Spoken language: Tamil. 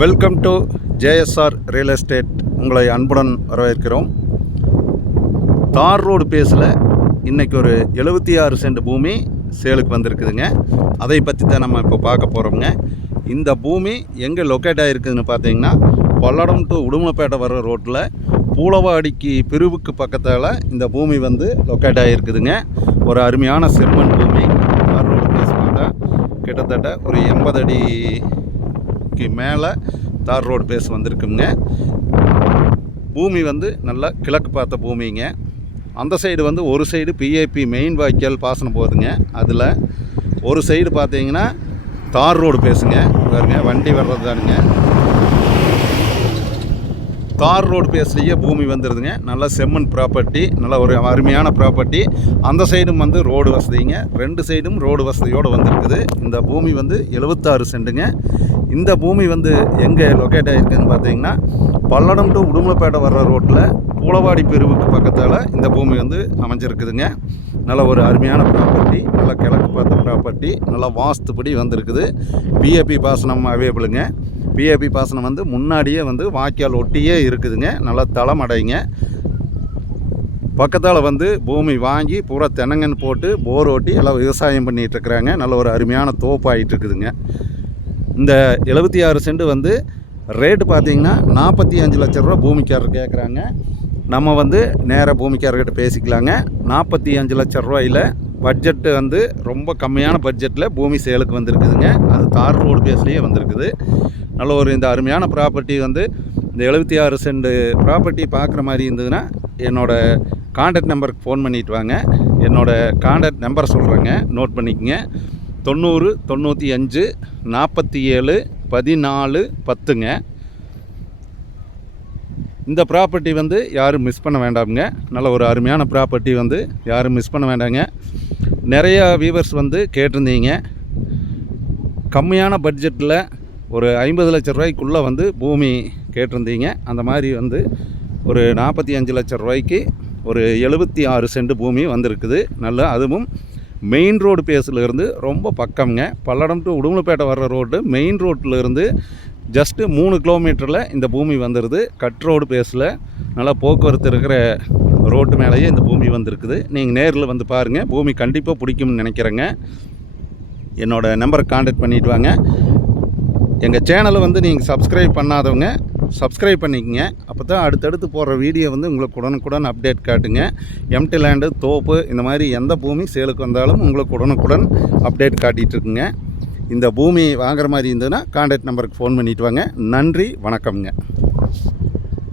Welcome to JSR real estate. உங்களை அன்புடன் வரவேற்கிறோம். தார் ரோடு பேஸில் இன்றைக்கி ஒரு 76 சென்ட் பூமி சேலுக்கு வந்திருக்குதுங்க. அதை பற்றி தான் நம்ம இப்போ பார்க்க போகிறோம்ங்க. இந்த பூமி எங்கே லொக்கேட் ஆகிருக்குதுன்னு பார்த்தீங்கன்னா, பல்லடம் டு உடுமலைப்பேட்டை வர ரோட்டில் பூளவாடிக்கு பிரிவுக்கு பக்கத்தில் இந்த பூமி வந்து லொக்கேட் ஆகிருக்குதுங்க. ஒரு அருமையான செம்மண் பூமி. தார் ரோடு பேஸ் பார்த்தா கிட்டத்தட்ட ஒரு 80 அடிக்கு மேலே தார் ரோடு பேஸ் வந்திருக்குங்க. பூமி வந்து நல்லா கிழக்கு பார்த்த பூமிங்க. அந்த சைடு வந்து ஒரு சைடு பிஏபி மெயின் வாய்க்கால் பாசனம் போகுதுங்க. அதில் ஒரு சைடு பார்த்தீங்கன்னா தார் ரோடு பேசுங்க. பாருங்க, வண்டி வர்றது தானுங்க. தார் ரோடு பேஸ்லேயே பூமி வந்துடுதுங்க. நல்லா செம்மண் ப்ராப்பர்ட்டி, நல்ல ஒரு அருமையான ப்ராப்பர்ட்டி. அந்த சைடும் வந்து ரோடு வசதிங்க. 2 சைடும் ரோடு வசதியோடு வந்திருக்குது. இந்த பூமி வந்து 76 சென்ட்டுங்க. இந்த பூமி வந்து எங்கே லொக்கேட் ஆகிருக்குதுன்னு பார்த்தீங்கன்னா, பல்லடம் டு உடுமலைப்பேட்டை வர்ற ரோட்டில் பூளவாடி பிரிவுக்கு பக்கத்தில் இந்த பூமி வந்து அமைஞ்சிருக்குதுங்க. நல்ல ஒரு அருமையான ப்ராப்பர்ட்டி, நல்லா கிழக்கு பார்த்த ப்ராப்பர்ட்டி, நல்லா வாஸ்துப்படி வந்திருக்குது. பிஏபி பாசனம் அவைலபிளுங்க. பிஏபி பாசனம் வந்து முன்னாடியே வந்து வாய்க்கால் ஒட்டியே இருக்குதுங்க. நல்லா தளமடைங்க. பக்கத்தால் வந்து பூமி வாங்கி பூரா தென்னங்கன்னு போட்டு போர் ஓட்டி எல்லாம் விவசாயம் பண்ணிகிட்ருக்குறாங்க. நல்ல ஒரு அருமையான தோப்பு ஆகிட்டுருக்குதுங்க. இந்த 76 சென்ட் வந்து ரேட்டு பார்த்திங்கன்னா 45 லட்ச ரூபா பூமிக்காரர் கேட்குறாங்க. நம்ம வந்து நேராக பூமிக்காரர்கிட்ட பேசிக்கலாங்க. 45 லட்ச ரூபாயில் பட்ஜெட்டு வந்து ரொம்ப கம்மியான பட்ஜெட்டில் பூமி சேலுக்கு வந்திருக்குதுங்க. அது தார் ரோடு பேஸ்லேயே வந்திருக்குது. நல்ல ஒரு இந்த அருமையான ப்ராப்பர்ட்டி வந்து இந்த 76 சென்ட் ப்ராப்பர்ட்டி பார்க்குற மாதிரி இருந்ததுன்னா என்னோடய கான்டாக்ட் நம்பருக்கு ஃபோன் பண்ணிவிட்டு வாங்க. என்னோடய கான்டாக்ட் நம்பரை சொல்கிறேங்க, நோட் பண்ணிக்கங்க. 90 95 47 14 10ங்க. இந்த ப்ராப்பர்ட்டி வந்து யாரும் மிஸ் பண்ண வேண்டாமுங்க. நல்ல ஒரு அருமையான ப்ராப்பர்ட்டி வந்து யாரும் மிஸ் பண்ண வேண்டாங்க. நிறையா வியூவர்ஸ் வந்து கேட்டிருந்தீங்க, கம்மியான பட்ஜெட்டில் ஒரு 50 லட்ச ரூபாய்க்குள்ளே வந்து பூமி கேட்டிருந்தீங்க. அந்த மாதிரி வந்து ஒரு 45 லட்ச ரூபாய்க்கு ஒரு 76 சென்ட் பூமி வந்திருக்குது. நல்ல அதுவும் மெயின் ரோடு பேஸில் ரொம்ப பக்கம்ங்க. பல்லடம் டு உடுமலைப்பேட்டை வர்ற ரோடு மெயின் ரோட்டில் ஜஸ்ட்டு 3 கிலோமீட்டரில் இந்த பூமி வந்துடுது. கட் ரோடு பேஸில் நல்லா போக்குவரத்து இருக்கிற ரோட்டு மேலேயே இந்த பூமி வந்திருக்குது. நீங்கள் நேரில் வந்து பாருங்கள், பூமி கண்டிப்பாக பிடிக்கும்னு நினைக்கிறேங்க. என்னோடய நம்பரை கான்டாக்ட் பண்ணிவிட்டு வாங்க. எங்கள் சேனலை வந்து நீங்கள் சப்ஸ்கிரைப் பண்ணாதவங்க சப்ஸ்கிரைப் பண்ணிக்கங்க. அப்போ தான் அடுத்தடுத்து போடுற வீடியோ வந்து உங்களுக்கு உடனுக்குடன் அப்டேட் காட்டுங்க. எம்டி லேண்டு, தோப்பு, இந்த மாதிரி எந்த பூமி சேலுக்கு வந்தாலும் உங்களுக்கு உடனுக்குடன் அப்டேட் காட்டிகிட்ருக்குங்க. இந்த பூமி வாங்குற மாதிரி இருந்ததுன்னா கான்டாக்ட் நம்பருக்கு ஃபோன் பண்ணிவிட்டு வாங்க. நன்றி, வணக்கம்ங்க.